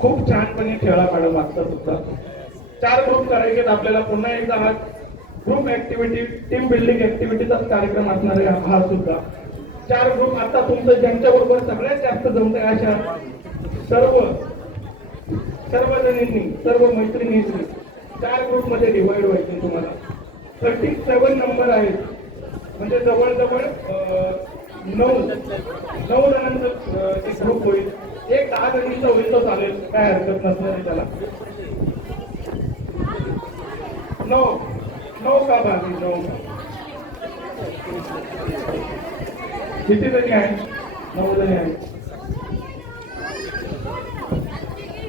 खूप छानपणे खेळा मॅडम आजचा सुद्धा. 4 ग्रुप करायचे आपल्याला. पुन्हा एकदा हा ग्रुप ऍक्टिव्हिटी, टीम बिल्डिंग ऍक्टिव्हिटीचाच कार्यक्रम असणार आहे हा सुद्धा. 4 ग्रुप. आता तुमचं ज्यांच्या बरोबर सगळ्यात जास्त जमतंय अशा सर्व जणींनी, सर्व मैत्रिणींनी 4 ग्रुप मध्ये डिवाइड व्हायचे. तुम्हाला 37 नंबर आहेत, म्हणजे जवळजवळ 9 जणांचा एक ग्रुप होईल. एक 10 जणींचा होईल तर चालेल, काय हरकत नसणार त्याला. 9 का बाकी 9 किती जणी आहेत? 9 जणी आहेत.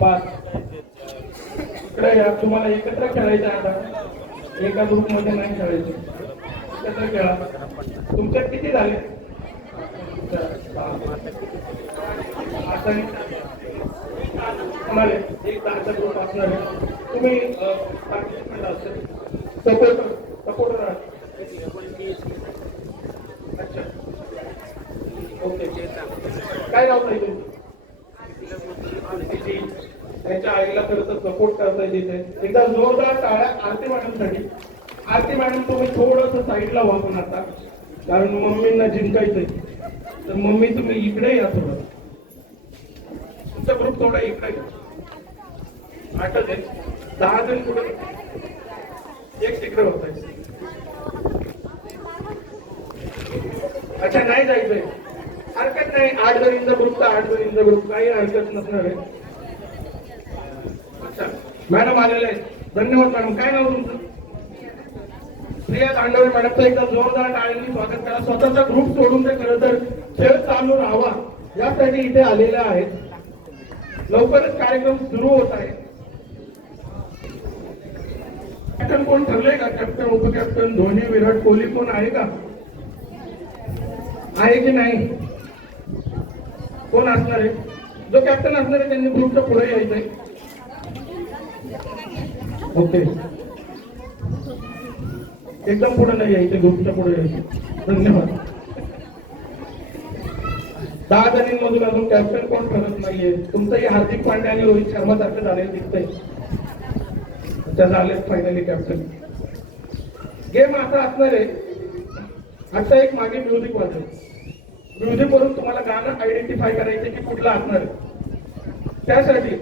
5 इकडे या. तुम्हाला एकत्र खेळायचं आता, एका ग्रुप मध्ये नाही खेळायचं, एकत्र खेळा. तुमच्यात किती झाले? आता एक 10चा ग्रुप असणार आहे. तुम्ही सपोर्टर आहात. अच्छा, ओके. काय नाव पाहिजे? त्यांच्या आईला खरं तर सपोर्ट करता येते. एकदा जोरदार टाळ्या आरती मॅडमसाठी. आरती मॅडम तुम्ही थोडस साईडला वापरून आता, कारण मम्मींना जिंकायचंय. तर मम्मी तुम्ही इकडे या थोडं. तुमचा ग्रुप थोडा इकडे या. 8 आहे. 10 जण कुठे? एक तिकडे होत आहे. अच्छा, नाही जायचंय, हरकत नाही. 8 जणींचा ग्रुप तर 8 जणींचा ग्रुप, काही हरकत नसणार आहे. अच्छा, मॅडम आलेले आहेत. धन्यवाद मॅडम. काय नाव तुमचं? प्रिया दांडवळे मॅडमचं एकदा जोरदार टाळ्यांनी स्वागत करा. स्वतःचा ग्रुप सोडून ते खरं तर खेळ चालू राहावा यासाठी इथे आलेले आहेत. लवकरच कार्यक्रम सुरू होत आहे. कॅप्टन कोण ठरलंय का? कॅप्टन, उपकॅप्टन, धोनी, विराट कोहली कोण आहे का? आहे की नाही? कोण असणार आहे? जो कॅप्टन असणार आहे त्यांनी ग्रुपच्या पुढे यायचंय. ओके, एकदम पुढे नाही यायचे, ग्रुपच्या पुढे यायचे. धन्यवाद. 10 जणींमधून अजून कॅप्टन कोण ठरत नाहीये. तुमचंही हार्दिक पांड्या आणि रोहित शर्मा सारखं झालेलं दिसतंय. त्या झालेत फायनली कॅप्टन. गेम असा असणार आहे, आता एक मागे म्युझिक वाजव. म्युझिक वरून तुम्हाला गाणं आयडेंटिफाय करायचं की कुठलं असणार आहे. त्यासाठी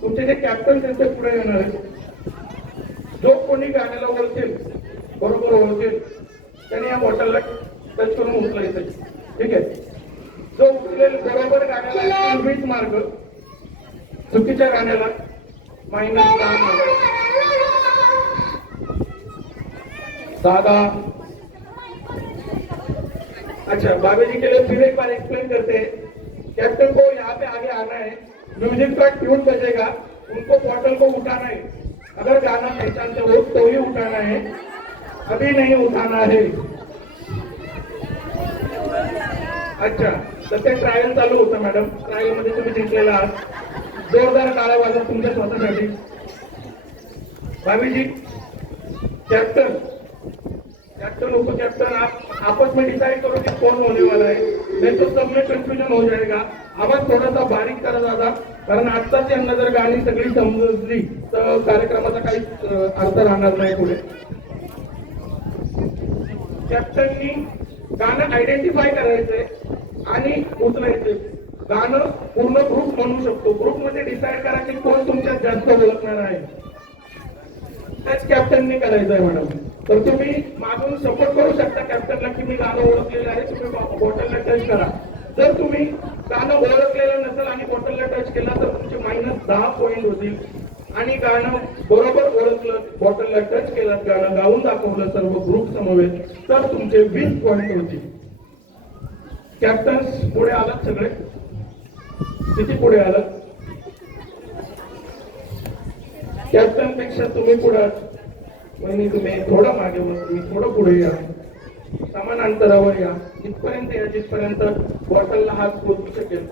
तुमचे जे कॅप्टन त्यांच्या पुढे येणार आहे. जो कोणी गाण्याला ओळखेल, बरोबर ओळखेल, त्याने या बॉटलला टच करून उचलायचं. ठीक आहे? जो उचलेल बरोबर गाण्याला 20 मार्क, चुकीच्या गाण्याला -10 मार्क. दादा, अच्छा, बाबा जी के लिए फिर एक बार एक्सप्लेन करते हैं. कैप्टन को यहाँ पे आगे आना है, म्यूजिक का ट्यून बजेगा, उनको बॉटल को उठाना है. अगर गाना पहचानते हो तो ही उठाना है, अभी नहीं उठाना है. अच्छा, तर ते ट्रायल चालू होतं मॅडम. ट्रायल मध्ये तुम्ही जिंकलेला आहात. जोरदार टाळ्या वाजवा तुमच्या स्वतःसाठी. भाभी जी, कैप्टन, उप कैप्टन, आप आपस में डिसाइड करो कि कौन होने वाला है. नहीं तो सब में कंफ्यूजन हो जाएगा. आवाज थोडासा बारीक करा दादा, कारण आत्ताच यांना जर गाणी सगळी समजली तर कार्यक्रमाचा काही अर्थ राहणार नाही पुढे. कॅप्टननी गाणं आयडेंटिफाय करायचंय आणि उचलायचंय. गाणं पूर्ण ग्रुप म्हणू शकतो. ग्रुप मध्ये डिसाइड करा की कोण तुमच्यात जास्त ओळखणार आहे. त्याच कॅप्टननी करायचं आहे मॅडम. तर तुम्ही मागून सपोर्ट करू शकता कॅप्टनला की मी गाणं ओळखलेलं आहे, तुम्ही बॉटलला टच करा. जर तुम्ही गाणं ओळखलेलं नसेल आणि बॉटलला टच केला तर तुमचे -10 पॉईंट होतील. आणि गाणं बरोबर ओळखलं, बॉटलला टच केलं, गाणं गाऊन दाखवलं सर्व ग्रुप समवेत, तर तुमचे 20 पॉईंट होतील. कॅप्टन्स पुढे आलात सगळे? किती पुढे आलात? कॅप्टन पेक्षा तुम्ही पुढे, म्हणजे तुम्ही थोडं मागे वर, तुम्ही थोडं पुढे या, समान अंतरावर या, जिथपर्यंत या जिथपर्यंत बॉटलला हात पोहोचू शकेल.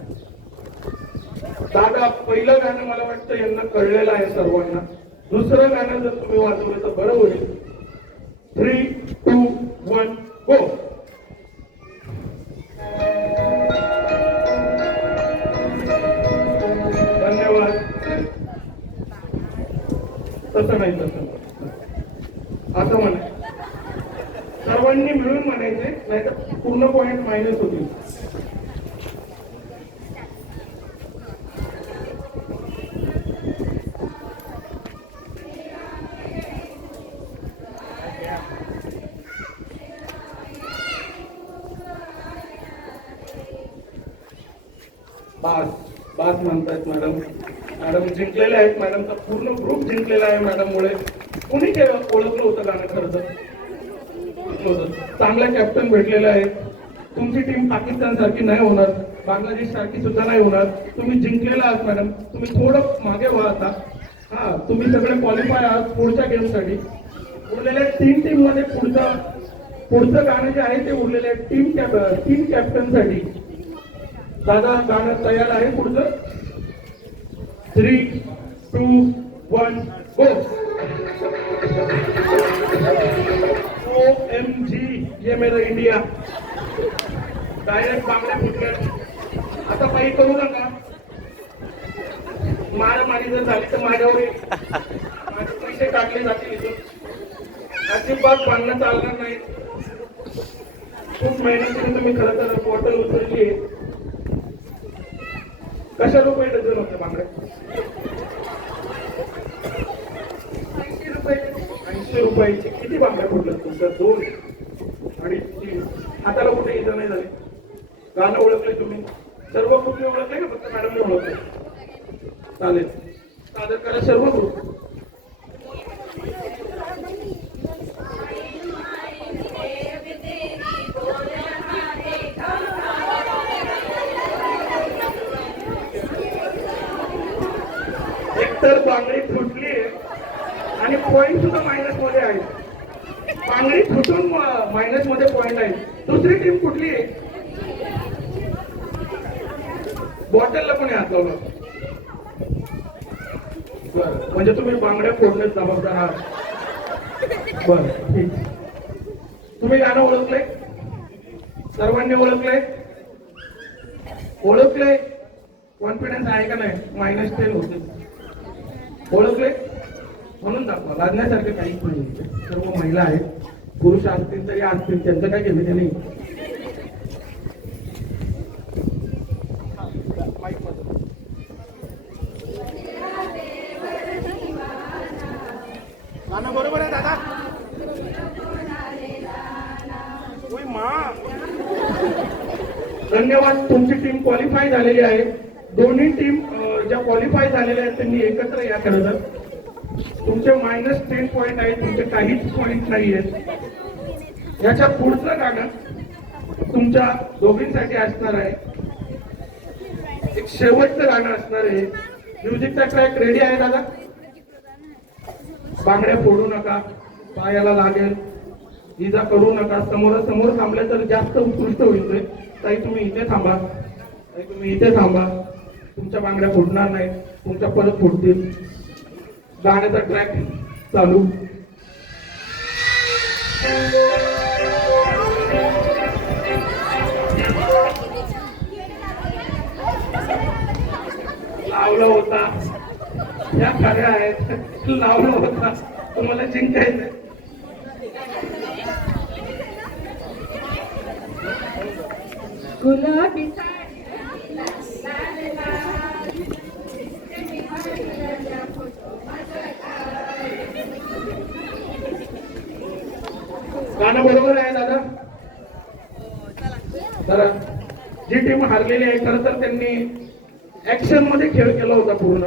दादा, पहिलं गाणं मला वाटतं यांना कळलेलं आहे सर्वांना. दुसरं गाणं जर तुम्ही वाजवलं तर बरं होईल. 3, 2, 1 गो. धन्यवाद. तसं नाही, तसं असं म्हणा, सर्वांनी मिळून म्हणायचे, नाही तर पूर्ण पॉइंट मायनस होतील. बास बास म्हणतायत मॅडम. मॅडम जिंकलेले आहेत, मॅडमचा पूर्ण ग्रुप जिंकलेला आहे मॅडममुळे. कोणी ओळखलं होतं गाणं? खरं तर चांगला कॅप्टन भेटलेला आहे. तुमची टीम पाकिस्तान सारखी नाही होणार, बांगलादेश सारखी सुद्धा नाही होणार. तुम्ही जिंकलेला आहात मॅडम. तुम्ही थोडं मागे व्हा आता. हा, तुम्ही सगळे क्वालिफाय आहात पुढच्या गेमसाठी. उरलेल्या 3 टीम मध्ये पुढचं गाणं जे आहे ते उरलेले तीन कॅप्टन साठी. दादा गाणं तयार आहे पुढचं. 3, 2, 1 गो. OMG ये मेरा इंडिया. डायरेक्ट बांगड्या फुटल्या. आता काही करू नका. मारामारी जर झाली तर माझ्यावर माझे पैसे काढले जातील इथून. अजिबात भांडणं चालणार नाही. खूप मेहनतीने तुम्ही खरं तर बॉटल उचलली आहे. कशा रुपये डझन होते बांगड्या? 80 रुपयाची. किती बांगड्या फुटल्या तुमच्या? 2 आणि 3. हाताला कुठे इजा नाही झाली? गाणं ओळखले तुम्ही? सर्व ग्रुपने ओळखले का फक्त मॅडमने ओळखले? चालेल, सादर करा सर्व ग्रुप. एकतर बांगडी फुटली आणि पॉइंट सुद्धा मायनस मध्ये आहे. बांगडी फुटून मायनस मध्ये पॉइंट आहे. दुसरी टीम कुठली आहे? बॉटलला पण हात लावला. बरं, म्हणजे तुम्ही बांगड्या फोडण्यास जबाबदार आहात. बरं, ठीक. तुम्ही गाणं ओळखलंय? सर्वांनी ओळखलंय? ओळखलंय? कॉन्फिडन्स आहे का नाही? -10 होते. ओळखले म्हणून दाखवा. लाजण्यासारखं काहीच नाही. सर्व महिला आहेत, पुरुष असतील तरी असतील, त्यांचं काय घेणे नाही. गाणं बरोबर आहे दादा. धन्यवाद. तुमची टीम क्वालिफाय झालेली आहे. दोन्ही टीम ज्या क्वालिफाय झालेल्या आहेत त्यांनी एकत्र या. खरं तर तुमचे -10 पॉइंट आहेत, तुमचे काहीच पॉइंट नाही आहेत. याच्या पुढचं गाणं तुमच्या दोघींसाठी असणार आहे. एक शेवटचं गाणं असणार आहे. म्युझिकचा ट्रॅक रेडी आहे दादा? बांगड्या फोडू नका, पायाला लागेल, इजा करू नका. समोर थांबले तर जास्त उत्कृष्ट होईल. ताई तुम्ही इथे थांबा, ताई तुम्ही इथे थांबा. तुमच्या बांगड्या फुटणार नाही, तुमच्या परत फुटतील. गाण्याचा ट्रॅक चालू. लावला होता, या खऱ्या आहेत. लावला होता, तुम्हाला जिंकायचं. गुलाबी गाणं बरोबर आहे दादा? तर जी टीम हारलेली आहे खरं तर त्यांनी ऍक्शन मध्ये खेळ केला होता पूर्ण,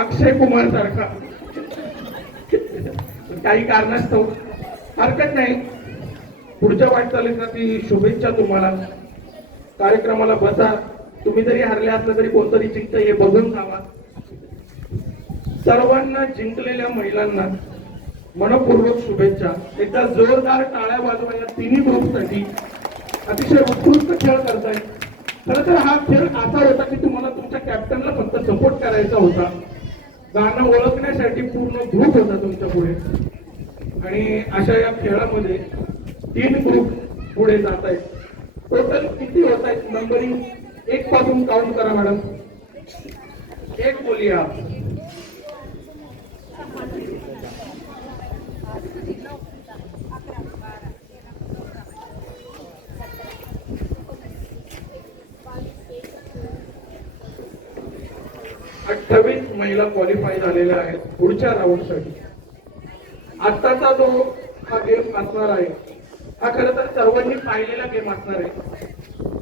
अक्षय कुमार सारखा. काही कारणास्तव हरकत नाही. पुढच्या वाटचालीसाठी शुभेच्छा तुम्हाला. कार्यक्रमाला बसा. तुम्ही जरी हरले असलं तरी कोणतरी जिंकतं हे बघून जावा. सर्वांना जिंकलेल्या महिलांना मनपूर्वक शुभेच्छा. एकदा जोरदार टाळ्या वाजवा या तिन्ही ग्रुपसाठी. अतिशय उत्कृष्ट खेळ करताय. खरं तर हा खेळ असा होता की तुम्हाला तुमच्या कॅप्टनला फक्त सपोर्ट करायचा होता. गाणं ओळखण्यासाठी पूर्ण ग्रुप होता तुमच्या पुढे. आणि अशा या खेळामध्ये 3 ग्रुप पुढे जात आहेत. टोटल किती होत आहेत नंबरिंग? 1 पासून काउंट करा मॅडम. 1 बोलिया. 28 महिला क्वालिफाय झालेल्या आहेत पुढच्या राऊंडसाठी. आत्ताचा जो हा गेम असणार आहे हा खरं तर सर्वांनी पाहिलेला गेम असणार आहे.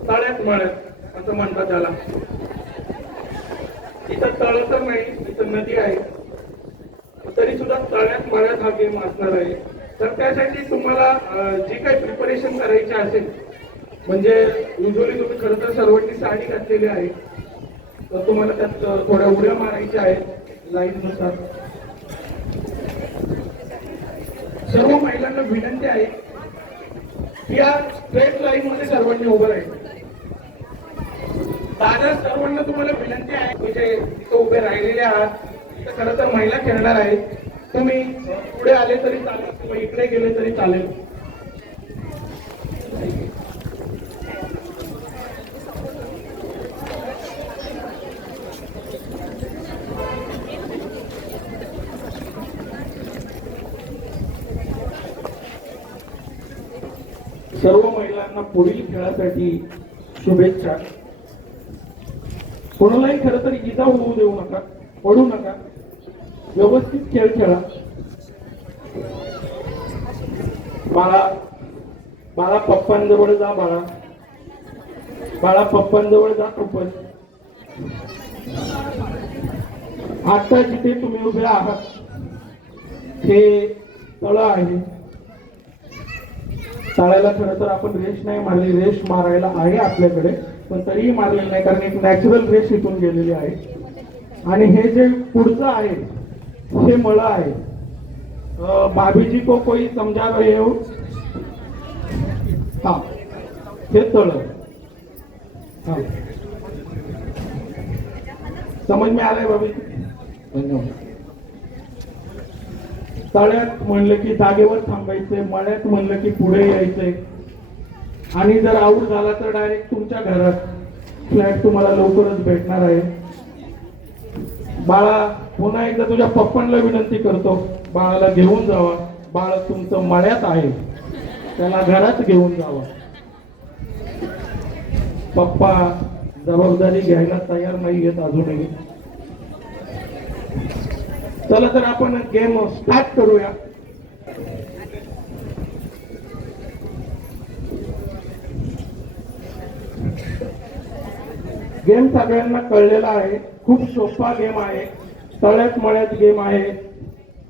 तळ्यात मळ्यात असं म्हणतात त्याला. इथं तळ तर नाही, इथं नदी आहे, तरी सुद्धा तळ्यात मळ्यात हा गेम असणार आहे. तर त्यासाठी तुम्हाला जी काही प्रिपरेशन करायची असेल, म्हणजे युजली तुम्ही खरं तर सर्वांनी साडी घातलेली आहे, तर तुम्हाला त्यात थोड्या उड्या मारायच्या आहेत लाईन नुसार. सर्व महिलांना विनंती आहे की या स्ट्रेट लाईन मध्ये सर्वांनी उभं राहायचं. दादा सर्वांना तुम्हाला विनंती आहे, म्हणजे तिथे उभे राहिलेले आहात, तर खरं तर महिला खेळणार आहेत. तुम्ही पुढे आले तरी चालेल किंवा इकडे गेले तरी चालेल. सर्व महिलांना पुढील खेळासाठी शुभेच्छा. कोणालाही खरं तर इजा होऊ देऊ नका, पडू नका, व्यवस्थित खेळ खेळा. बाळा बाळा पप्पांजवळ जा, बाळा बाळा पप्पांजवळ जा. खूपच आता जिथे तुम्ही उभे आहात हे तळ आहे. तळाला खरं तर आपण रेष नाही मारली, रेष मारायला आहे आपल्याकडे, पण तरीही मारलेली नाही, कारण एक नॅचरल रेष इथून गेलेली आहे. आणि हे जे पुढचं आहे हे मळ आहे. भाभीजी को कोई समजा रहे हो? हा, हे तळ. हा, समज में आलाय भाभी? धन्यवाद. तळ्यात म्हणलं की जागेवर थांबायचंय, मळ्यात म्हणलं की पुढे यायचंय, आणि जर आऊट झाला तर डायरेक्ट तुमच्या घरात फ्लॅट तुम्हाला लवकरच भेटणार आहे. बाळा पुन्हा एकदा तुझ्या पप्पांना विनंती करतो, बाळाला घेऊन जावा. बाळ तुमचं मळ्यात आहे, त्याला घरात घेऊन जावा. पप्पा जबाबदारी घ्यायला तयार नाही आहेत अजूनही. चला तर आपण गेम स्टार्ट करूया. गेम सगळ्यांना कळलेला आहे, खूप सोपा गेम आहे, तळ्यात मळ्यात गेम आहे.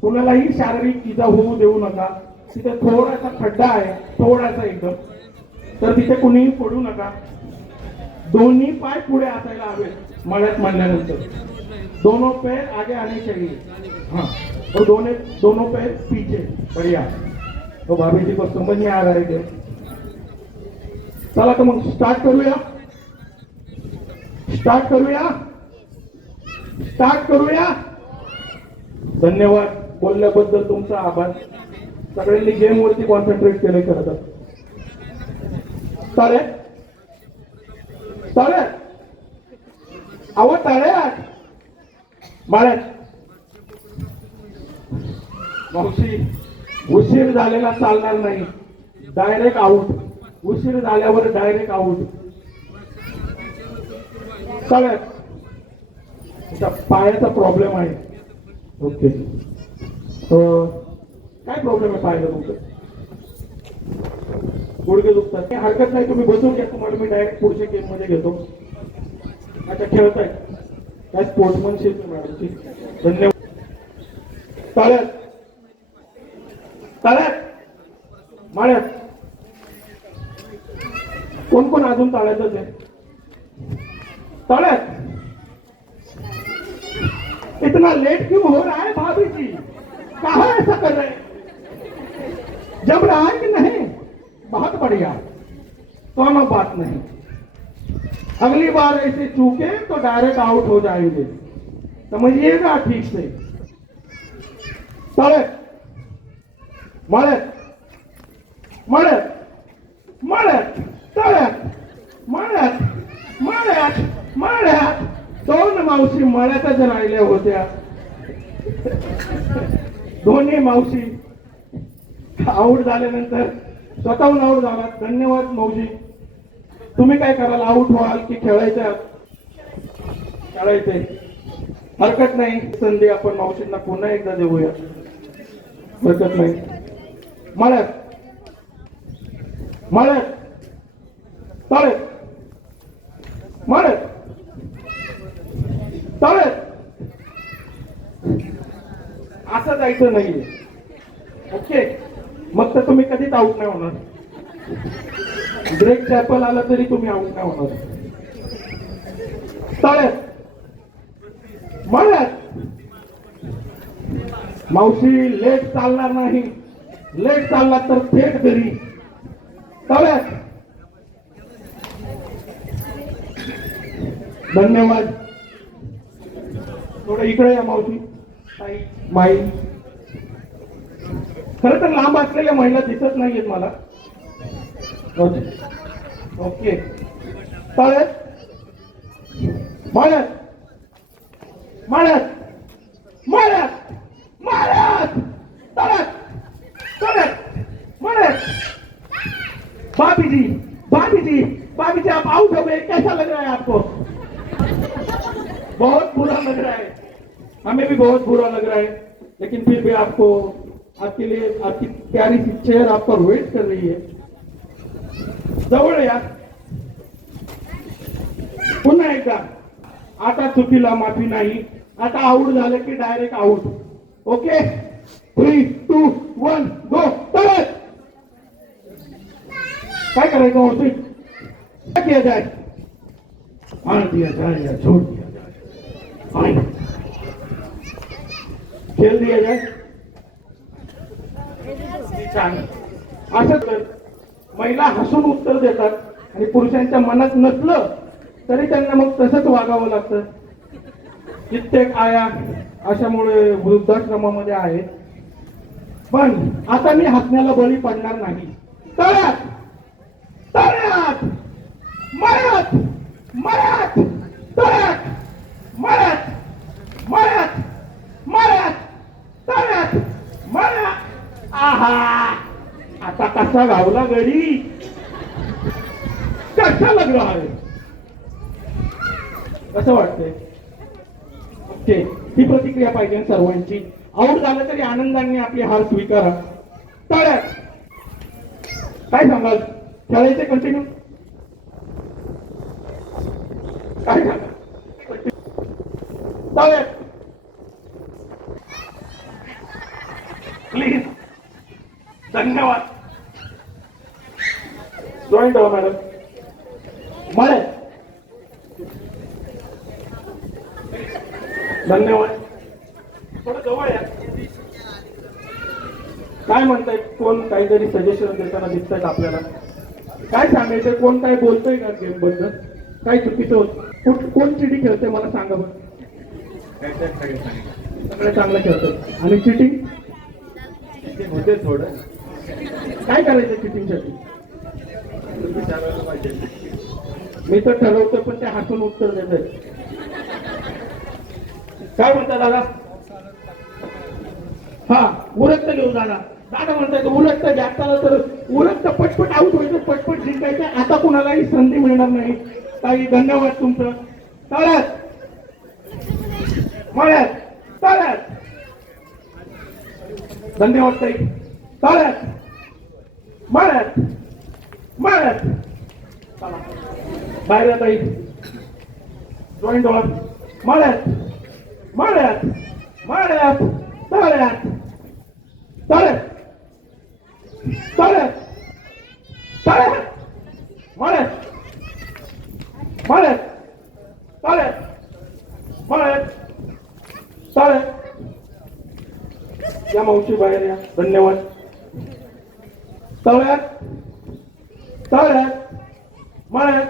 कुणालाही शारीरिक इजा होऊ देऊ नका. तिथे थोडासा खड्डा आहे, थोडासा एकदम, तर तिथे कुणीही पडू नका. दोन्ही पाय पुढे असायला हवे मळ्यात म्हणल्यानंतर. दोनों पैर आगे आने चाहिए, हाँ, और दोनों पैर पीछे. बढ़िया. तो भाभी जी को समझ में आ रहा है. चला तर मग स्टार्ट करूया. स्टार्ट करूया. स्टार्ट करूया. धन्यवाद. बोलल्याबद्दल तुमचा आभार. सगळ्यांनी गेम वरती कॉन्सन्ट्रेट केले खरं तर. तळ्यात तळ्यात अहो तळ्यात मळ्यात. मावशी उशीर झालेला चालणार नाही, डायरेक्ट आऊट. उशीर झाल्यावर डायरेक्ट आऊट. तळ्यात पायाचा प्रॉब्लेम आहे. ओके, काय प्रॉब्लेम आहे पायाला तुमचं? गुडघे दुखतात? हरकत नाही, तुम्ही बसून घ्या. तुम्हाला मी डायरेक्ट पुढच्या गेम मध्ये घेतो. अच्छा, खेळताय काय? स्पोर्ट्समनशिप मॅडमची. धन्यवाद. तळ्यात तळ्यात माळ्यात कोण कोण अजून तळ्यातच आहे? तळ्यात इतना लेट क्यों हो रहा है भाभी जी? कहाँ ऐसा कर रहे हैं? जम रहा है कि नहीं? बहुत बढ़िया, कोनो बात नहीं. अगली बार ऐसे चूके तो डायरेक्ट आउट हो जाएंगे, समझिएगा ठीक से. तळ्यात मळ्यात मळ्यात मळ्यात तळ्यात मळ्यात मळ्यात मळ्यात. दोन मावशी मळ्यातच राहिल्या होत्या. दोन्ही मावशी आऊट झाल्यानंतर स्वतःहून आऊट झाला. धन्यवाद मावशी. तुम्ही काय कराल? आऊट व्हाल की खेळायचं? खेळायचंय. हरकत नाही, संधी आपण मावशींना पुन्हा एकदा देऊया, हरकत नाही. मळ्यात मळ्यात तळ्यात मळ्यात तळ्यात असं जायचं नाहीये. ओके, मग तर तुम्ही कधीच आऊट नाही होणार. ब्रेक चॅपल आला तरी तुम्ही आऊट नाही होणार. तळ्यात मळ्यात मावशी लेट चालणार नाही, लेट चालला तर थेट घरी. तळ्यात धन्यवाद. थोडं इकडे या मावशी, ताई, माई. खरं तर लांब असलेल्या महिला दिसत नाहीयेत मला. ओके, तळ्यात मळ्यात मळ्यात मळ्यात मळ्यात तळ्यात तळ्यात मळ्यात. भाभी जी, भाभी जी, भाभी जी, आप आउट हो गए, कैसा लग रहा है आपको? बहुत बुरा लग रहा है, हमें भी बहुत बुरा लग रहा है, लेकिन फिर भी आपको, आपके लिए आपकी प्यारी सी चेयर आपका वेट कर रही है. जवळ या. पुन्हा एकदा, आता चुकीला माफी नाही. आता आउट झालं की डायरेक्ट आउट. ओके, 3, 2, 1 गो. तळ्यात काय करायचं होतं? क्या किया जाए? मार दिया जाए या छोड़ दिया जाए? खेल दिया जाए. छान. असं तर महिला हसून उत्तर देतात आणि पुरुषांच्या मनात नसलं तरी त्यांना मग तसंच वागावं लागतं. कित्येक आया अशामुळे वृद्धाश्रमामध्ये आहेत. पण आता मी हसण्याला बळी पडणार नाही. तळ्यात तळ्यात मळ्यात मळ्यात तळ्यात मळ्यात मळ्यात मळ्यात तळ्यात मळ्यात. आहा, आता कसा गावला गडी, कसा लग रहा है, कसं वाटतंय? ओके, ही प्रतिक्रिया पाहिजे सर्वांची. आऊट झालं तरी आनंदाने आपली हार स्वीकारा. तळ्यात काय सांगाल? खेळायचे कंटिन्यू? काय सांगाल? तळ्यात प्लीज. धन्यवाद. जॉईन ठेवा मॅडम. मळ्यात धन्यवाद. थोडं जवळ या. काय म्हणतायत? कोण काहीतरी सजेशन देताना दिसतायत आपल्याला? काय सांगायचं? कोण काय बोलतोय का गेम बद्दल? काय चुकीचं होत? कोण चिडी खेळतंय मला सांगा बरं. सगळं चांगलं खेळतंय आणि चिटिंग होते थोडं. काय करायचं चिटिंगसाठी? मी तर ठरवतो पण ते हसून उत्तर देत आहेत. काय म्हणता दादा? हा, उरक्त घेऊ जाणार. दादा म्हणतात उलट जाताना तर उलट पटपट आऊट व्हायचं, पटपट जिंकायचं. आता कुणालाही संधी मिळणार नाही. ताई धन्यवाद तुमचं. तळ्यात मळ्यात तळ्यात धन्यवाद ताई. तळ्यात मळ्यात मळ्यात. बाहेर ताई. Join doll. मळ्यात मळ्यात मळ्यात तळ्यात तळ्यात तळ्यात तळ्यात मळ्यात मळ्यात तळ्यात मळ्यात तळ्यात. या मावशी बाहेर या. धन्यवाद. तळ्यात तळ्यात मळ्यात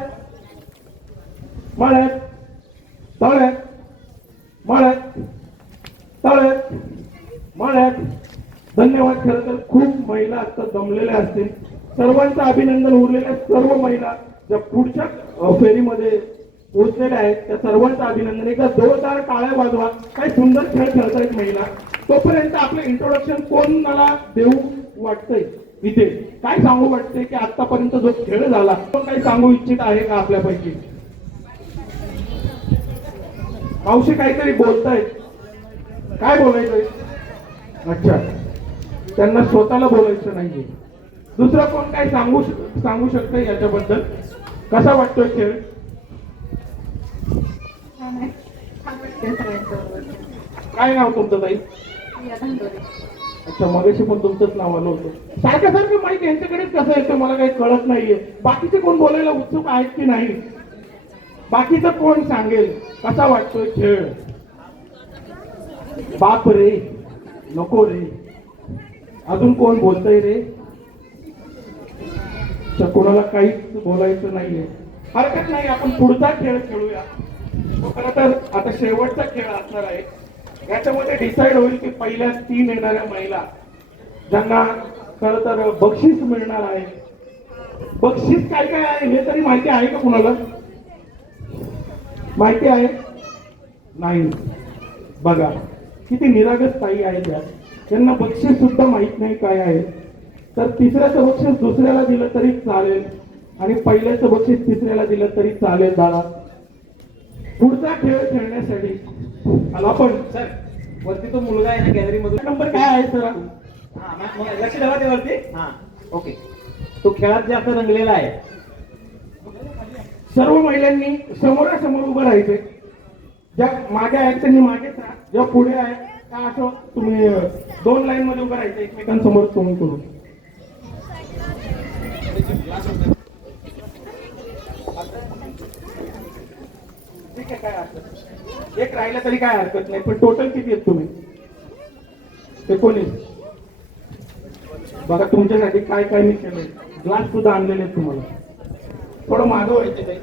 मळ्यात तळ्यात मळ्यात तळ्यात मळ्यात. धन्यवाद. खरं तर खूप महिला आता दमलेल्या असतील. सर्वांचं अभिनंदन. उरलेल्या सर्व महिला ज्या पुढच्या फेरीमध्ये पोहोचलेल्या आहेत त्या सर्वांचं अभिनंदन. एकदा जोरदार टाळ्या वाजवा. काय सुंदर खेळ खेळतायत महिला. तोपर्यंत आपलं इंट्रोडक्शन कोणाला देऊ वाटतंय? इथे काय सांगू वाटतंय की आतापर्यंत जो खेळ झाला तो काही सांगू इच्छित आहे का आपल्यापैकी? मावशी काहीतरी बोलतायत, काय बोलायचंय? अच्छा, त्यांना स्वतःला बोलायचं नाहीये. दुसरं कोण काय सांगू शकतंय याच्याबद्दल? कसा वाटतोय खेळ? काय नाव तुमचं ताई? अच्छा, मगाशी पण तुमचंच नाव आलं होतं. सारखं माईक यांच्याकडेच कसं येतं मला काही कळत नाहीये. बाकीचे कोण बोलायला उत्सुक आहेत की नाही? बाकीचं कोण सांगेल कसा वाटतोय खेळ? बाप रे, नको रे. अजून कोण बोलतय रे? कोणाला काहीच बोलायचं नाहीये. हरकत नाही, आपण पुढचा खेळ खेळूया. तो खरं तर आता शेवटचा खेळ असणार आहे. याच्यामध्ये डिसाईड होईल की पहिल्या 3 येणाऱ्या महिला ज्यांना खरं तर बक्षीस मिळणार आहे. बक्षीस काय काय आहे हे तरी माहिती आहे का कुणाला? माहिती आहे? नाही. बघा किती निरागस ताई आहे त्या. त्यांना बक्षीस सुद्धा माहित नाही काय आहे. तर तिसऱ्याचं बक्षीस दुसऱ्याला दिलं तरी चालेल आणि पहिल्याचं बक्षीस तिसऱ्याला दिलं तरी चालेल. दादा पुढचा खेळ खेळण्यासाठी आला पण सर वरती तो मुलगा आहे ना गॅलरी मधून, नंबर काय आहे सर? लक्ष ठेवा ते वरती. हा ओके, तो खेळात जास्त रंगलेला आहे. सर्व महिलांनी समोरासमोर उभं राहायचंय. ज्या मागे आहेत त्यांनी मागेच राहा, ज्या पुढे आहे का असं तुम्ही 2 लाईन मध्ये उभं राहायचं एकमेकांसमोर तोंड करून. ठीक आहे, काय हरकत, एक राहिलं तरी काय हरकत नाही. पण टोटल किती आहेत तुम्ही? 19. बघा तुमच्यासाठी काय काय मी केलंय. ग्लास सुद्धा आणलेले आहेत तुम्हाला. थोडं मागं व्हायचं काही.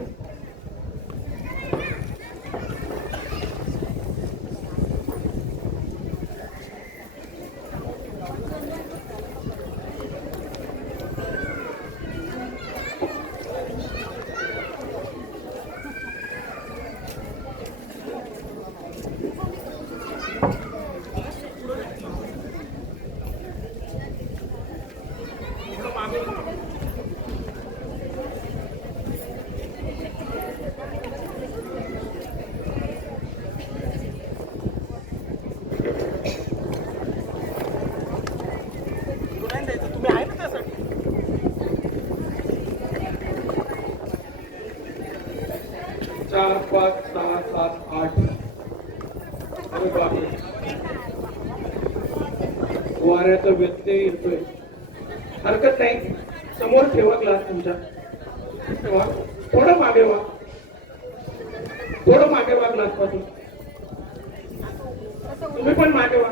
तुम्ही आहे ना त्यासाठी? 4, 5, 6, 7, 8. अरे बापरे, वाऱ्याचा व्यत्यय येतोय. हरकत नाही, समोर ठेवा ग्लास तुमच्या. ठेवा, थोडं मागे व्हा, थोडं मागे व्हा ग्लास पासून. तुम्ही पण मागे व्हा.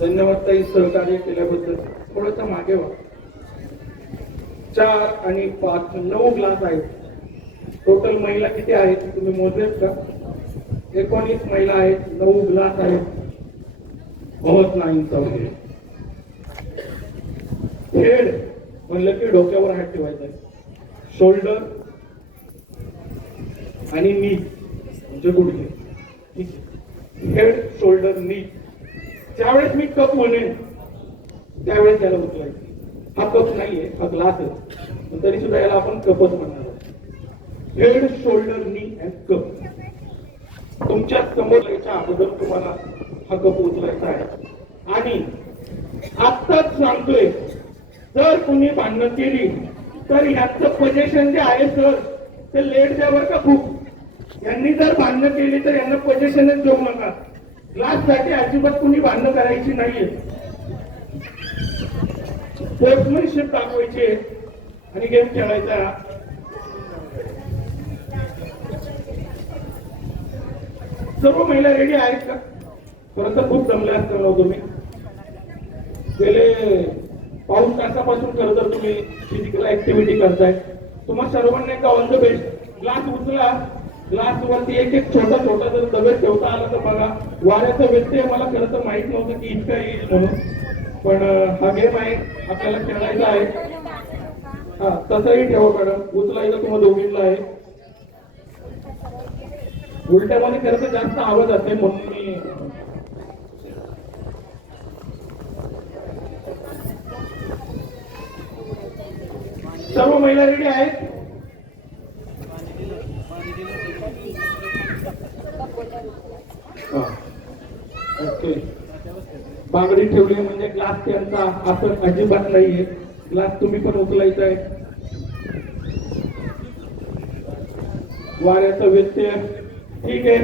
धन्यवाद ताई सहकार्य केल्याबद्दल. थोडस मागे व्हा. 4 आणि 5, 9 ग्लास आहेत. टोटल महिला किती आहेत तुम्ही मोजलेत का? 19 महिला आहेत, 9 ग्लास आहेत. बहुत नाही चालू. हेड म्हणलं की डोक्यावर हात ठेवायचा आहे. शोल्डर आणि नी म्हणजे गुडघे. ठीक आहे, हेड, शोल्डर, नी. ज्यावेळेस मी कप म्हणेन त्यावेळेस याला उचलायचं. हा कप नाहीये, हा ग्लास आहे, पण तरी सुद्धा याला आपण कपच म्हणणार आहोत. हेड, शोल्डर, नी अँड कप. तुमच्या समोर याच्या अगोदर तुम्हाला हा कप उचलायचा आहे. आणि आत्ताच सांगतोय, जर तुम्ही भांडण केली तर याचं पोझिशन जे आहे सर ते लेट द्या बरं का खूप. यांनी जर भांडण केली तर यांना पोझिशनच देऊ नका. ग्लास साठी अजिबात कुणी भांडण करायची नाहीये. स्पोर्ट्समॅनशिप दाखवायची आणि गेम खेळायचा. सर्व महिला रेडी आहेत का? खरं तर खूप जमले असताना तुम्ही गेले पाऊण तासापासून खरं तर तुम्ही फिजिकल ऍक्टिव्हिटी करताय. तुम्हा सर्वांना एका ऑल द बेस्ट. ग्लास उचला, ग्लास वरती एक एक छोटा छोटा जर दगड ठेवता आला तर बघा. वाऱ्याचा व्यत्यय मला खरं तर माहित नव्हतं की इतका येईल म्हणून, पण हा गेम आहे, आपल्याला खेळायचा आहे. हा तसंही ठेवा मॅडम. उचलायचं तुम्हाला दोघींना आहे. उलट्यामध्ये खरं तर जास्त आवाज असते म्हणून मी सर्व महिला रेडी आहेत. हा. ओके. बांगडी ठेवली म्हणजे ग्लास त्यांचा असं अजिबात नाहीये. ग्लास तुम्ही पण उचलायचा आहे. वाऱ्याचा व्यत्यय ठीक आहे,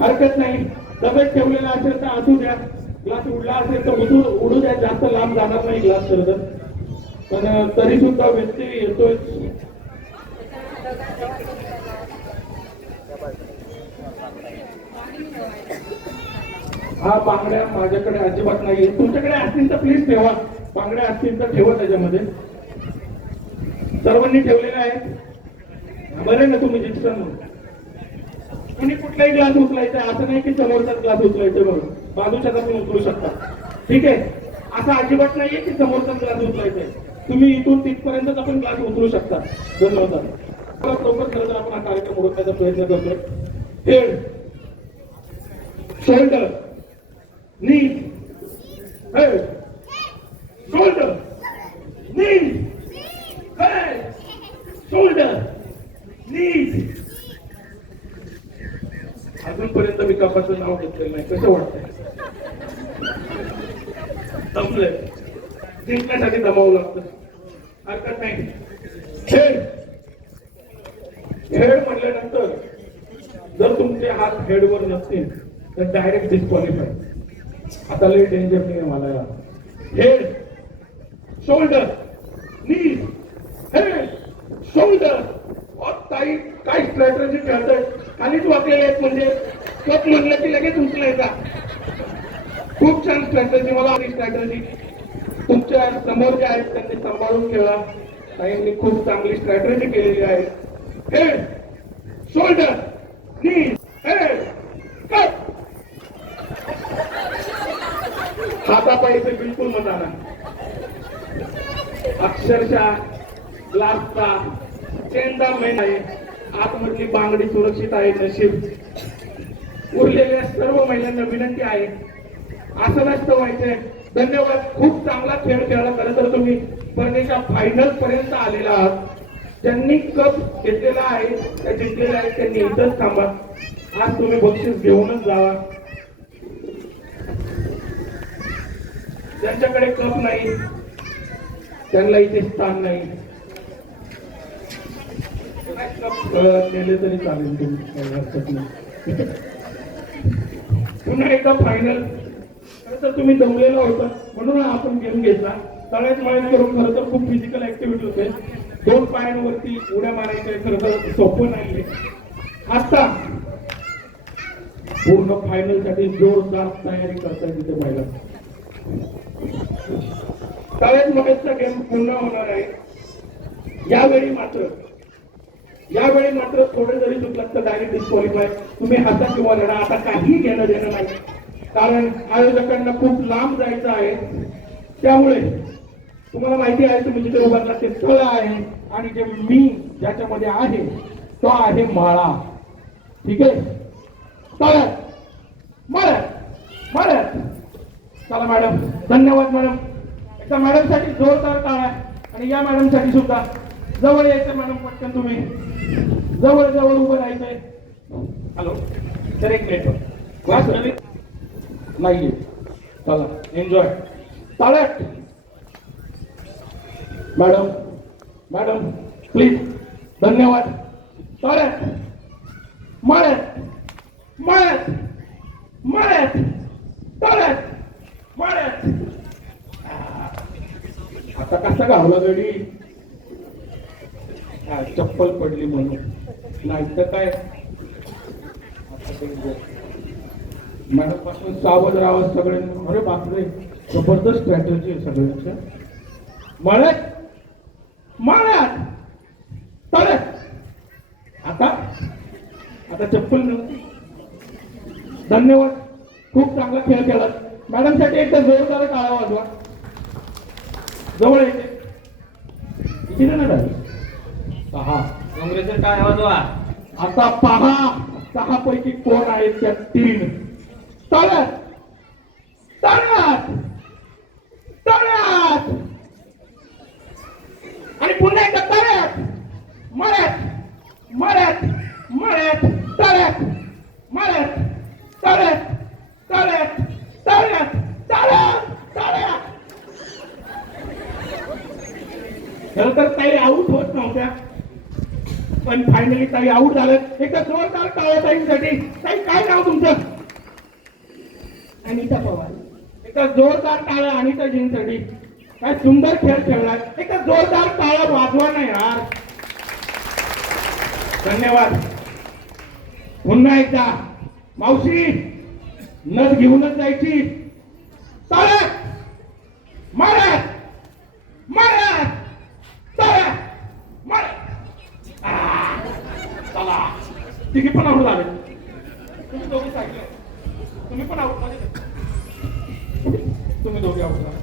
हरकत नाही. दगड ठेवलेला असेल तर असू द्या, ग्लास उडला असेल तर उडू द्या, जास्त लांब जाणार नाही ग्लास तर. पण तरी सुद्धा व्यत्यय येतोय. हा बांगड्या माझ्याकडे अजिबात नाहीये. तुमच्याकडे असतील तर प्लीज ठेवा. बांगड्या असतील तर ठेवा त्याच्यामध्ये. सर्वांनी ठेवलेल्या आहेत बरं ना. तुम्ही जिंकता म्हणून कुणी कुठलाही ग्लास उचलायचा, असं नाही की समोरचाच ग्लास उचलायचा म्हणून. बाजूच्या पण उचलू शकता, ठीक आहे. असं अजिबात नाहीये की समोरचाच ग्लास उचलायचा आहे. तुम्ही इथून तिथपर्यंत आपण ग्लास उचलू शकता. धन्यवाद. लवकर खरं तर आपण हा कार्यक्रम ओळखण्याचा प्रयत्न करतोय. Head, shoulder, knees, head, shoulder, knees, head, shoulder, knees. अजूनपर्यंत मी कपाचं नाव घेतलेलं नाही. कसं वाटतंय? दमलंय. जिंकण्यासाठी दमावं लागतं, हरकत नाही. हेड, हेड म्हटल्यानंतर जर तुमचे हात हेडवर नसतील तर डायरेक्ट डिस्क्वालिफाय. आता लई डेंजर नाही मला. हेड, शोल्डर, नीज, हेड, शोल्डर. काही काय स्ट्रॅटेजी खेळताय. खालीच वाकलेले आहेत म्हणजे कप म्हणलं की लगेच उचलायचा. खूप छान स्ट्रॅटेजी. मला आवडली स्ट्रॅटेजी. तुमच्या समोर जे आहेत त्यांनी सांभाळून खेळा. ताईंनी खूप चांगली स्ट्रॅटेजी केलेली आहे. हेड, शोल्डर, नीज, हेड, कप. हातापायचे बिलकुल मजा नाही. अक्षरशः ग्लासचा चेंडा मेन आहे. आतमधली बांगडी सुरक्षित आहे. नशीब. उरलेल्या सर्व महिलांना विनंती आहे असं नसतं व्हायचंय. धन्यवाद. खूप चांगला खेळ खेळला. खरं तर तुम्ही स्पर्धेच्या फायनल पर्यंत आलेला आहात. ज्यांनी कप घेतलेला आहे, त्या जिंकलेल्या आहेत, त्यांनी इथंच थांबा. आज तुम्ही बक्षीस घेऊनच जावा. ज्यांच्याकडे कप नाही त्यांना इथे स्थान नाही. कप नेले तरी चालेल, तुम्ही हरकत नाही. पुन्हा एकदा फायनल. खरं तर तुम्ही दमलेला होता म्हणून आपण गेम घेतला. तळ्यात मळ्यात करून खरं तर खूप फिजिकल ऍक्टिव्हिटी होते. 2 पायांवरती उड्या मारायच्या खरं तर सोपं नाहीये. आता पूर्ण फायनल साठी जोरदार तयारी करताय तिथे महिला. तळ्यात मळ्याचा गेम पूर्ण होणार आहे. यावेळी मात्र थोडे जरी चुकलात तर डायरेक्ट डिस्क्वालिफाय. तुम्ही हसा किंवा लढा, आता काही घेणं देणं नाही. कारण आयोजकांना खूप लांब जायचं आहे. त्यामुळे तुम्हाला माहिती आहे तुम्ही जिथे उभारला ते तळ आहे आणि जे मी ज्याच्यामध्ये आहे तो आहे माळा. ठीक आहे. तळ्यात मळ्यात. चला मॅडम. धन्यवाद मॅडम. एकदा मॅडम साठी जोरदार टाळ्या. आणि या मॅडम साठी सुद्धा. जवळ यायचं मॅडम, पटकन तुम्ही जवळ उभं राहायचंय. हॅलो सर, एक मिनिट नाहीये. चला एन्जॉय. टाळ्यात. Madam please. धन्यवाद. टाळ्यात. मळ्यात. टाळ्यात. आता कसा गावला गडी. चप्पल पडली म्हणून, नाही तर काय. मॅडम पासून सावध राहावं सगळ्यांनी. अरे बापरे, जबरदस्त स्ट्रॅटेजी आहे सगळ्यांच्या. मळ्यात तळ्यात. आता चप्पल नव्हती. धन्यवाद. खूप चांगला खेळ खेळला. मॅडम साठी एकदा जोरदार टाळा वाजवा. जवळ येते. किती जण झाले? 6. काँग्रेसचा टाळ्या वाजवा. आता पहा 6 पैकी कोण आहेत त्या 3. तळ्यात. आणि पुन्हा एकदा तळ्यात. मळ्यात. मळ्यात तळ्यात मळ्यात तळ्यात तळ्यात तळ्यात तळ्यात तळ्यात. खरं तर ताई आऊट होत नव्हत्या, पण फायनली ताई आऊट झालं. एकदा जोरदार टाळ्या ताईंसाठी. ताई काय नाव तुमचं? अनिता पवार. एकदा जोरदार टाळ्या अनिताजींसाठी. काय सुंदर खेळ खेळलाय. एकदा जोरदार टाळ्या वाजवा ना यार. धन्यवाद. पुन्हा एकदा मावशी नस घेऊनच जायची. तळ्यात मळ्यात मळ्यात तळ्यात मळ्यात. चला तिघी पण आऊट झाले. तुम्ही दोघी सांगितलं, तुम्ही पण आऊट मध्ये. तुम्ही दोघे आऊट झाले.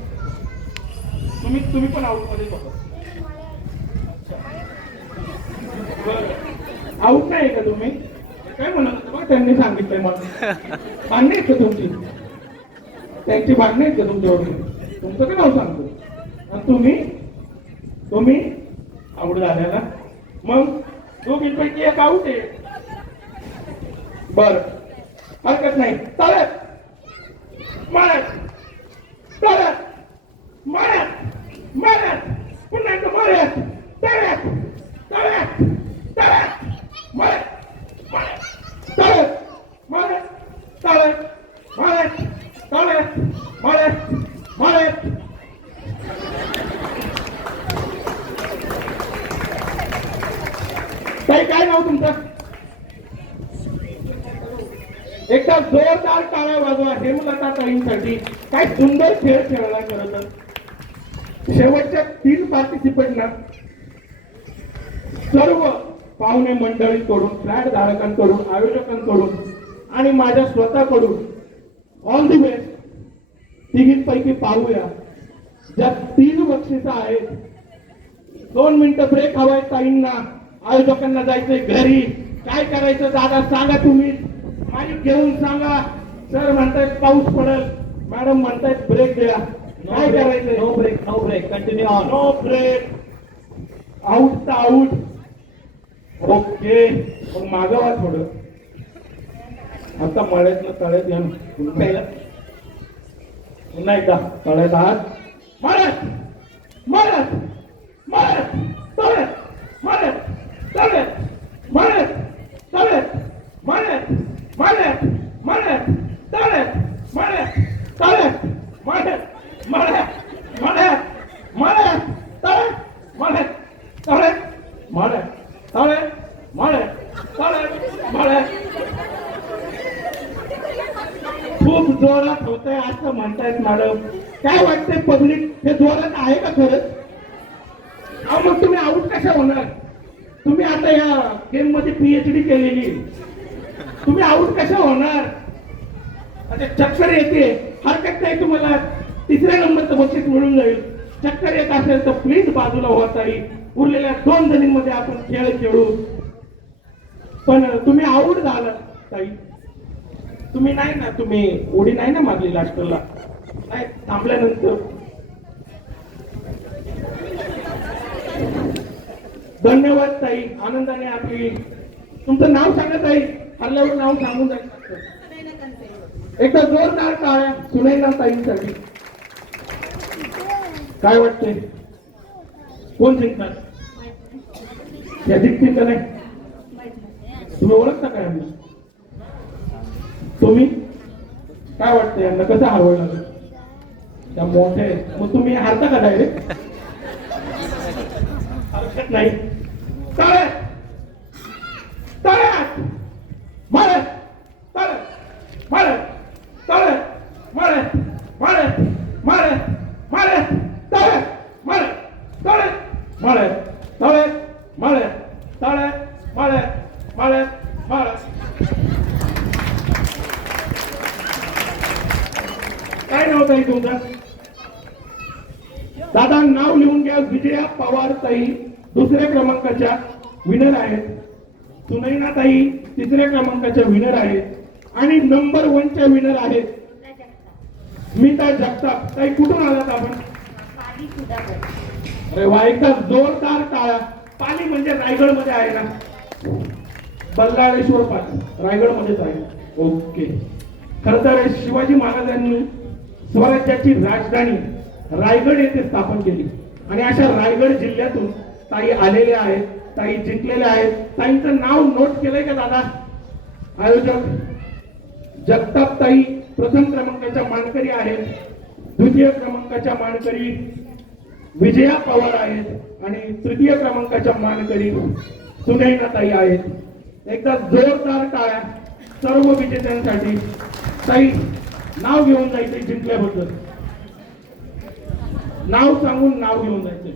तुम्ही पण आऊट मध्ये बघा. बरं आऊट नाही का तुम्ही? काय म्हणत होता बघा, त्यांनी सांगितलंय मला. भांडणे आहेत का तुमची? त्यांची भांडणे आहेत का तुमच्यावर? तुमचं काय नाव सांगतो? आणि तुम्ही आऊट झाल्या ना? मग दोघींपैकी एक आऊट आहे. बर हरकत नाही. तळ्यात मळ्यात तळ्यात मळ्यात मळ्यात पुन्हा एकदा मळ्यात तळ्यात तळ्यात तळ्यात मळ्यात मळ्यात तळ्यात मळ्यात तळ्यात मळ्यात तळ्यात मळ्यात मळ्यात. ताई काय नाव तुमचं? एकदा जोरदार टाळ्या वाजवा हेमलता ताईंसाठी. काय सुंदर खेळ खेळला. खरं तर शेवटच्या 3 पार्टिसिपंटना सर्व पाहुणे मंडळीकडून, फ्लॅट धारकांकडून, आयोजकांकडून आणि माझ्या स्वतःकडून ऑल दी बेस्ट. तिघींपैकी पाहूया ज्या 3 बक्षिसं आहेत. 2 मिनिटं ब्रेक हवाय ताईंना. आयोजकांना जायचंय घरी. काय करायचं दादा सांगा तुम्ही. माईक घेऊन सांगा. सर म्हणतायत पाऊस पडेल, मॅडम म्हणतायत ब्रेक द्या. काय करायचंय? No break continue on. No break. Out तर आऊट. ओके मग मागवा थोडं. आता मळ्यातलं तळ्यात या ना. पुन्हा एकदा तळ्यात आहात. मळ्यात मळ्यात मळ्यात तळ्यात मळ्यात तळ्यात मळ्यात तळ्यात मळ्यात मळ्यात मळ्यात तळ्यात मळ्यात तळ्यात मळ्यात मळ्यात मळ्यात मळ्यात तळ्यात मळ्यात तळ्यात मळ्यात तळ्यात मळ्यात तळ्यात मळ्यात. खूप जोरात होतंय असं म्हणतायत मॅडम. काय वाटतंय पब्लिक? हे जोरात आहे का खरंच? अहो मग तुम्ही आऊट कशा होणार? तुम्ही आता या गेम मध्ये PhD केलेली, तुम्ही आऊट कशा होणार? आता चक्कर येते. हरकत नाही, तुम्हाला 3ऱ्या नंबरचं बक्षीस मिळून जाईल. चक्कर येत असेल तर प्लीज बाजूला व्हा ताई. उरलेल्या 2 जणींमध्ये आपण खेळ खेळू. पण तुम्ही आऊट झाला ताई. तुम्ही नाही ना, तुम्ही उडी नाही ना मारली लास्टला? नाही, थांबल्यानंतर. धन्यवाद ताई. आनंदाने आपली. तुमचं नाव सांगा ताई. हल्ल्यावर नाव सांगून जायचं. एकदा जोरदार टाळ्या सुनैना ताईंसाठी. काय वाटते कोण जिंकणार? या जिंकतील का नाही? तुम्ही ओळखता काय आम्ही? तुम्ही काय वाटतं यांना कसं हरवायला लागेल? त्या मोठे मग तुम्ही हारता का डायरेक्ट? हरकत नाही. तळ्यात तळ्यात मळ्यात तळ्यात मळ्यात तळ्यात मळ्यात मळ्यात मळ्यात मळ्यात तळ्यात मळ्यात तळ्यात मळ्यात तळ्यात मळ्यात तळ्यात मळ्यात मळ्यात मळ्यात. काय नाव ताई तुमचं? दादा नाव लिहून घ्या. विजया पवार ताई 2ऱ्या क्रमांकाच्या विनर आहेत. सुनैना ताई 3ऱ्या क्रमांकाच्या विनर आहेत आणि नंबर 1च्या विनर आहेत स्मिता जगताप. ताई कुठून आलात आपण? अरे वा, एकदा जोरदार टाळ्या. पाली म्हणजे रायगड मध्ये आहे ना? बल्लाळेश्वर पाच रायगडमध्येच आहे. ओके. खर तर शिवाजी महाराजांनी स्वराज्याची राजधानी रायगड येथे स्थापन केली आणि अशा रायगड जिल्ह्यातून ताई आलेल्या आहेत, ताई जिंकलेल्या आहेत. ताईंचं नाव नोट केलंय का दादा? आयोजक जगताप ताई प्रथम क्रमांकाच्या मानकरी आहेत, द्वितीय क्रमांकाच्या मानकरी विजया पवार आहेत आणि तृतीय क्रमांकाच्या मानकरी सुनैना ताई आहेत. एकदा जोरदार टाळ्या सर्व विजेत्यांसाठी. ताई नाव घेऊन जायचे जिंकल्याबद्दल. नाव सांगून नाव घेऊन जायचे.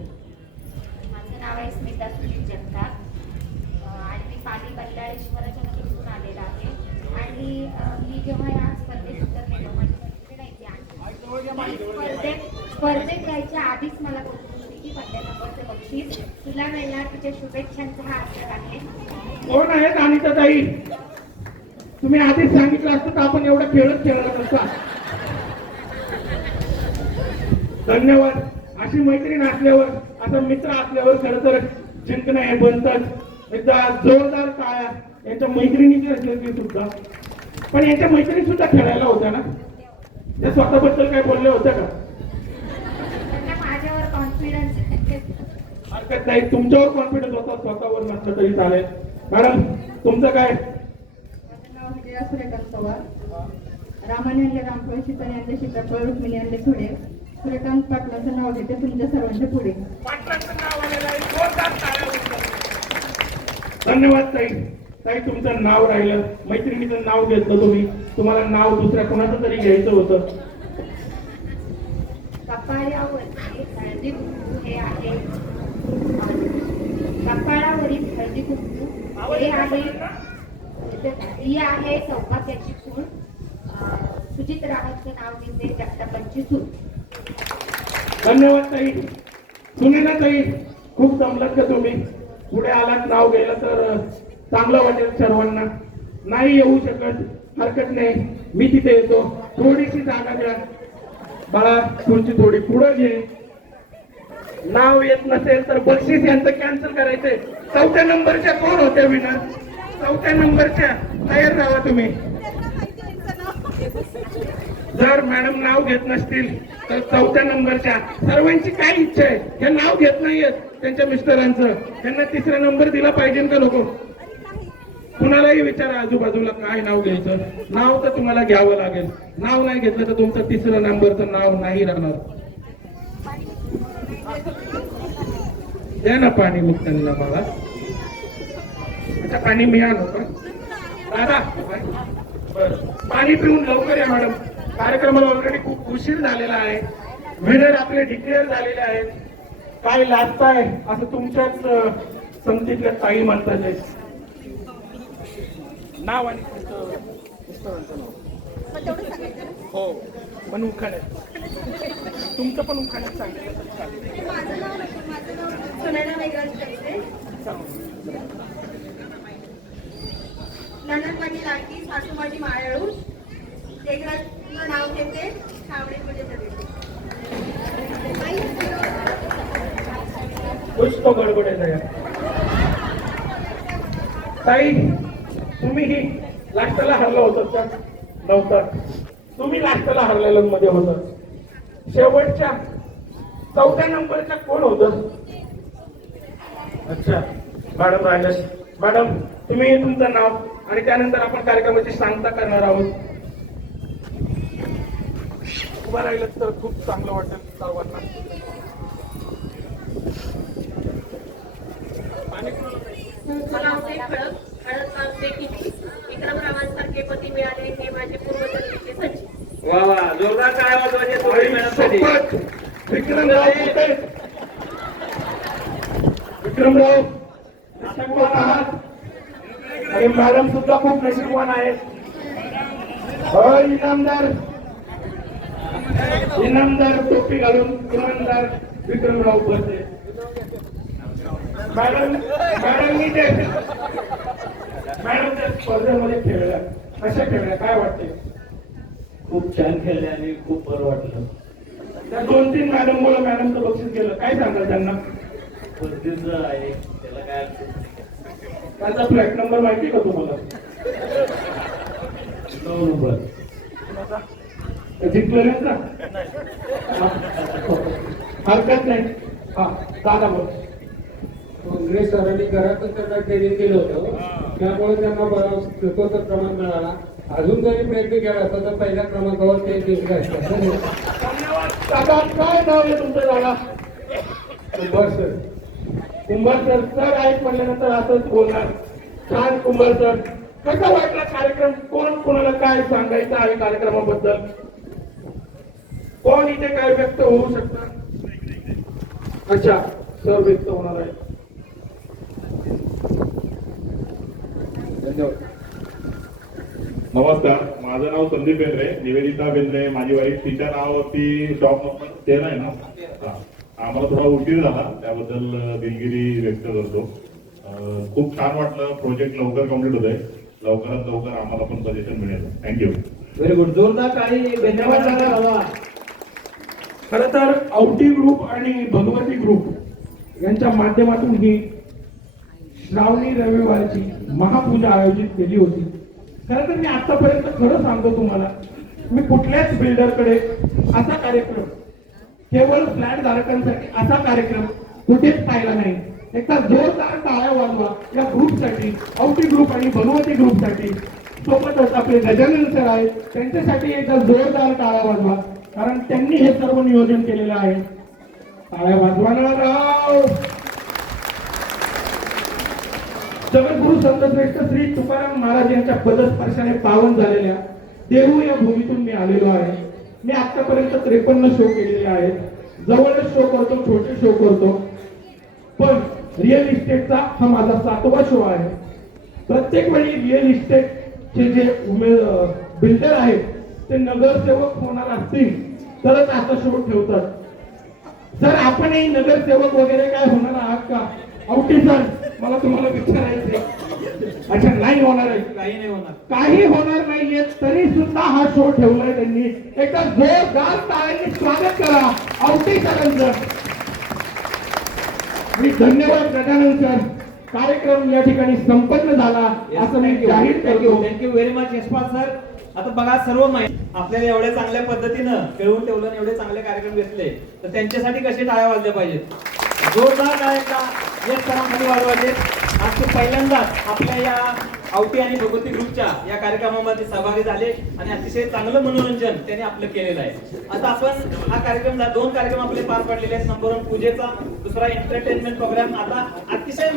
माझं नाव आहे स्मिता सुनील जगताप आणि मी पाली बल्लाळेश्वराच्या नगरीतून आलेला आहे. आणि मी जेव्हा या स्पर्धेत उतरलेलो माझी मैत्रीण आहे स्पर्धेत जायच्या आधीच मला बोलली होती की पहिल्या नंबरचं बक्षीस तुला मिळणार, तुझ्या शुभेच्छांचा हा अर्थ आहे. कोण आहेत अनिता ताई? तुम्ही आधीच सांगितलं असतं तर आपण एवढं खेळत खेळत नसता. धन्यवाद. अशी मैत्रीण असल्यावर, असा मित्र असल्यावर खरं तर जिंकणं हे बनतच. एकदा जोरदार टाळ्या यांच्या मैत्रिणीची असलेली सुद्धा. पण यांच्या मैत्रिणी सुद्धा खेळायला होत्या ना? त्या स्वतःबद्दल काय बोलले होते का? त्यांना माझ्यावर कॉन्फिडन्स हरकत नाही, तुमच्यावर कॉन्फिडन्स होता, स्वतःवर नसलं तरी चालेल. मॅडम तुमचं काय? माझं नाव विजया सूर्यकांत पवार. रामाने आणले रामफळ, सीताने आणले सीताफळ, रुक्मिणी आणले सोडे. सूर्यकांत पाटलांचं नाव घेते तुमच्या सर्वांच्या पुढे. पाटलांचं नाव आलेलं आहे. जोरदार टाळ्या होतात. धन्यवाद ताई. ताई तुमचं नाव राहिलं, मैत्रिणीचं नाव घेतलं तुम्ही. तुम्हाला नाव दुसऱ्या कोणाचं तरी घ्यायचं होतं. कपाळावरती हळदी कुंकू हे आहे. कपाळावरील हळदी कुंकू हे आहे. ही आहे सौभाग्याची फूल. सुजित राहतचं नाव घेते जगतापांची सून. धन्यवाद ताई. सुनीना ताई खूप जमलात का तुम्ही? पुढे आलात नाव घ्यायला तर चांगलं वाटेल सर्वांना. नाही येऊ शकत, हरकत नाही, मी तिथे येतो. थोडीशी जागा द्या बाळा, खुर्ची थोडी पुढे घे. नाव येत नसेल तर बक्षीस यांचं कॅन्सल करायचंय. 4थ्या नंबरच्या कोण होत्या विनर? 4थ्या नंबरच्या तयार राहा तुम्ही. जर मॅडम नाव घेत नसतील तर 4थ्या नंबरच्या सर्वांची काय इच्छा आहे? हे नाव घेत नाहीयेत त्यांच्या मिस्टरांचं. त्यांना 3रा नंबर दिला पाहिजे का नको? कुणालाही विचारा आजूबाजूला काय नाव घ्यायचं. नाव तर तुम्हाला घ्यावं लागेल. नाव नाही घेतलं तर तुमचं 3रा नंबरचं नाव नाही राहणार. द्या ना पाणी मग त्यांना मला. अच्छा पाणी मी आणू का दादा? बर पाणी पिऊन लवकर या मॅडम. कार्यक्रमाला ऑलरेडी खूप उशीर झालेला आहे. विनर आपले डिक्लेअर झालेले आहेत. काय लाजताय असं तुमच्याच संगतीतल्या ताई म्हणतात. नाव आणि मिस्टरांचं नाव. हो पण उखाण्यात तुमचं पण उखाण्यात सांगितलं तरी चालेल. माझं नाव सुनैना मेघराज करते. नणंद माझी लाडकी, सासू माझी मायाळू. मेघराजचं नाव घेते सावळी म्हणजे कुछ तो गडबड आहे ताई. तुम्ही ही लास्टला हरला होतात का? नव्हता. तुम्ही लास्टला हरलेल्यांमध्ये होता. शेवटच्या 4थ्या नंबरच्या कोण होतं? अच्छा मॅडम राहिलं. मॅडम तुम्ही तुमचं नाव आणि त्यानंतर आपण कार्यक्रमाची सांगता करणार आहोत. उभा राहिलं तर खूप चांगलं वाटेल सर्वांना. विक्रमरावांसारखे पती मिळाले हे माझे पूर्वजन्मीचे संचित. वा वा, जोरदार काय वाजवायचे थोडी मॅडमसाठी. विक्रमराव कुठे? विक्रमराव नशीबवान आहात आणि मॅडम सुद्धा खूप नशीबवान आहेत. इनामदार इनामदार टोपी घालून इनामदार विक्रमराव बसले. मॅडम मॅडमनी ते मॅडम त्या स्पर्धेमध्ये खेळल्या, कशा खेळल्या काय वाटते? खूप छान खेळले आणि खूप बरं वाटलं. त्या 2-3 मॅडम मुलं मॅडमचं बक्षीस केलं, काय सांगाल त्यांना? स्पर्धेचं आहे त्याला काय अर्थ नाही. त्याचा फ्लॅट नंबर माहिती का तुम्हाला? 9 नंबर. जिंकलेले ना? हरकत नाही. हा दादा बोल. काँग्रेस सरांनी घरातच त्यांना ट्रेनिंग केलं होतं, त्यामुळे त्यांना स्वतःचा क्रमांक मिळाला. अजून जरी प्रयत्न केला असता तर पहिल्या क्रमांकावर ते जिंकले असते. धन्यवाद दादा. काय नाव आहे तुमचं दादा? कुंभार सर. कुंभार सर. सर आहेत म्हणल्यानंतर असंच बोलणार. छान कुंभार सर. कसा वाटला कार्यक्रम? कोण कोणाला काय सांगायचं आहे कार्यक्रमाबद्दल? कोण इथे काय व्यक्त होऊ शकतं? अच्छा, सर व्यक्त होणार आहे. धन्यवाद. नमस्कार, माझं नाव संदीप बेंद्रे. निवेदिता बेंद्रे माझी वाईफ. तिच्या नावावरती शॉप नंबर 13 आहे ना? हा. आम्हाला थोडा उशीर झाला, त्याबद्दल दिलगिरी व्यक्त करतो. खूप छान वाटलं. प्रोजेक्ट लवकर कम्प्लीट होत आहे. लवकरात लवकर आम्हाला पण पोझिशन मिळेल. थँक्यू. Very good. जोरदार टाळी. धन्यवाद दादा. खर तर औटी ग्रुप आणि भगवती ग्रुप यांच्या माध्यमातून ही श्रावणी रविवारची महापूजा आयोजित केली होती. खरं तर मी आतापर्यंत खरं सांगतो तुम्हाला, मी कुठल्याच बिल्डरकडे असा कार्यक्रम, केवळ फ्लॅट धारकांसाठी असा कार्यक्रम कुठेच पाहिला नाही. एकदा जोरदार टाळ्या वाजवा या ग्रुपसाठी, औटी ग्रुप आणि भगवती ग्रुपसाठी. सोबतच आपले गजानन सर आहेत, त्यांच्यासाठी एकदा जोरदार टाळ्या वाजवा, कारण त्यांनी हे सर्व नियोजन केलेलं आहे. टाळ्या वाजवा ना राव. जगद्गुरु संतश्रेष्ठ श्री तुकाराम महाराज यांच्या पदस्पर्शाने पावन झालेल्या देहू या भूमीतून मी आलेलो आहे. मी आतापर्यंत 53 शो केलेले आहेत. जवळच शो करतो, छोटे शो करतो, पण रिअल इस्टेटचा हा माझा 7वा शो आहे. प्रत्येक वेळी रिअल इस्टेटचे जे बिल्डर आहेत ते नगरसेवक होणार असतील तरच असा शो ठेवतात. सर आपणही नगरसेवक वगैरे काय होणार आहात का? औटी सर, मला तुम्हाला विचारायचंय. अच्छा, नाही होणार आहे. काही नाही होणार. काही होणार नाहीये तरी सुद्धा हा शो ठेवलाय त्यांनी. एकदा जोरदार टाळ्यांनी स्वागत करा औटी सरांचं. आणि धन्यवाद गजानन सर. कार्यक्रम या ठिकाणी संपन्न झाला असं मी जाहीर करतो. Thank you very much Yashpal sir. आता बघा, सर्व माहिती आपल्याला एवढ्या चांगल्या पद्धतीनं खेळून ठेवलं आणि एवढे चांगले कार्यक्रम घेतले, तर त्यांच्यासाठी कसे टाळ्या वाजल्या पाहिजेत? जोरदार टाळ्या यश सरांसाठी वाजवायचे. आज ते पहिल्यांदाच आपल्या या औटी आणि भगवती ग्रुपच्या या कार्यक्रमामध्ये सहभागी झाले आणि अतिशय चांगलं मनोरंजन त्यांनी आपलं केलेलं आहे. आता आपण हा कार्यक्रम 2 कार्यक्रम आपले पार पडलेले आहेत. नंबर 1 पूजेचा, दुसरा एंटरटेनमेंट प्रोग्राम. आता अतिशय